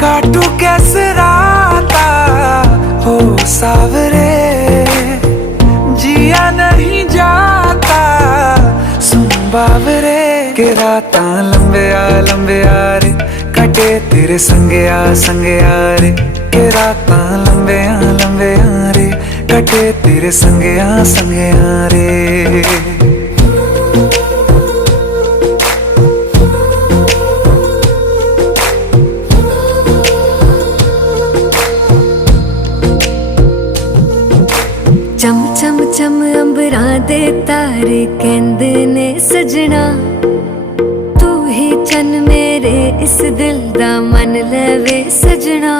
काटू कैसे राता हो सावरे, जिया नहीं जाता सुन बावरे। के राता लंबे आ रे, कटे तेरे संगे आ रे। के राता लंबे आ रे, कटे तेरे संगे आ रे। चम चम चम अंबरां दे तारे कहंदे ने सजना, तू ही चन मेरे इस दिल दा मन लवे सजना।